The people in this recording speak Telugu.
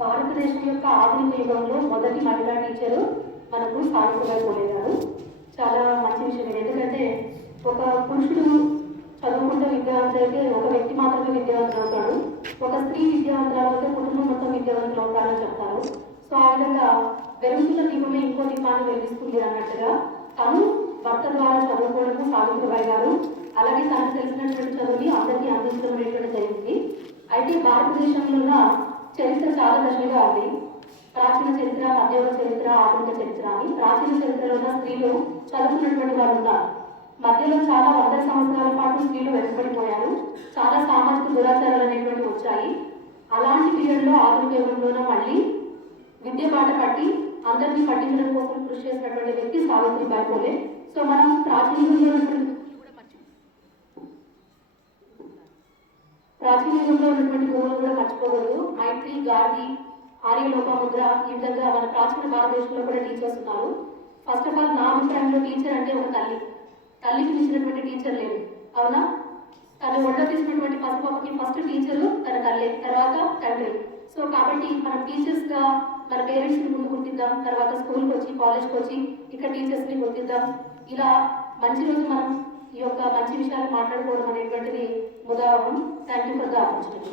భారతదేశం యొక్క ఆధునిక యుగంలో మొదటి మహిళా టీచరు మనకు సావిత్రిబాయి పూలే గారు. చాలా మంచి విషయం ఇది. ఎందుకంటే ఒక పురుషుడు చదువుకుంటే విద్యావంతులు అయితే ఒక వ్యక్తి మాత్రమే విద్యావంతులు అవుతాడు, ఒక స్త్రీ విద్యావంతురాలు అయితే కుటుంబం మొత్తం విద్యావంతులు అవుతారని చెప్తారు. సో ఆ విధంగా వెలుగుతున్న దీపమే ఇంకో దీపాన్ని వెలిగిస్తుంది అన్నట్టుగా తను భర్త ద్వారా చదువుకోవడము సావిత్రిబాయి గారు, అలాగే తనకు తెలిసినటువంటి చదువుని అందరికీ అందించడం అనేటువంటి జరిగింది. అయితే భారతదేశంలో ఉన్న చరిత్ర చాలా దశలుగా ఉంది. ప్రాచీన చరిత్ర, మధ్యయుగ చరిత్ర, ఆధునిక చరిత్ర అని. ప్రాచీన చరిత్రలో ఉన్న స్త్రీలు చదువుకున్నటువంటి వారు ఉన్నారు. మధ్యలో చాలా వందల సంవత్సరాల పాటు స్త్రీలు వెనుకబడిపోయారు. చాలా సామాజిక దురాచారాలు అనేటువంటివి వచ్చాయి. అలాంటి పీరియడ్లో ఆధునిక యుగంలోనే మళ్ళీ విద్య బాట పట్టి అందరినీ పట్టించడం కోసం కృషి చేసినటువంటి వ్యక్తి సావిత్రిబాయి పూలే. సో మనం ప్రాచీన యుగంలో ఉన్నటువంటి గురువులు కూడా మర్చిపోకూడదు. మైత్రి, గాంధీ, ఆర్యలోపముద్ర, ఈ విధంగా మన ప్రాచీన భారతదేశంలో కూడా టీచర్స్ ఉన్నారు. ఫస్ట్ ఆఫ్ ఆల్ నా అభిప్రాయంలో టీచర్ అంటే ఒక తల్లికి మించినటువంటి టీచర్ లేదు, అవునా? తను వంట తీసినటువంటి పసిపాపకి ఫస్ట్ టీచరు తన తల్లి, తర్వాత తండ్రి. సో కాబట్టి మనం టీచర్స్గా మన పేరెంట్స్ని ముందు గుర్తిద్దాం, తర్వాత స్కూల్కి వచ్చి కాలేజ్కి వచ్చి ఇక్కడ టీచర్స్ని గుర్తిద్దాం. ఇలా మంచి రోజు మనం ఈ యొక్క మంచి విషయాలు మాట్లాడుకోవడం అనేటువంటిది ఉదాహరణ. Thank you for the opportunity.